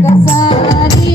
ఒక్కసారి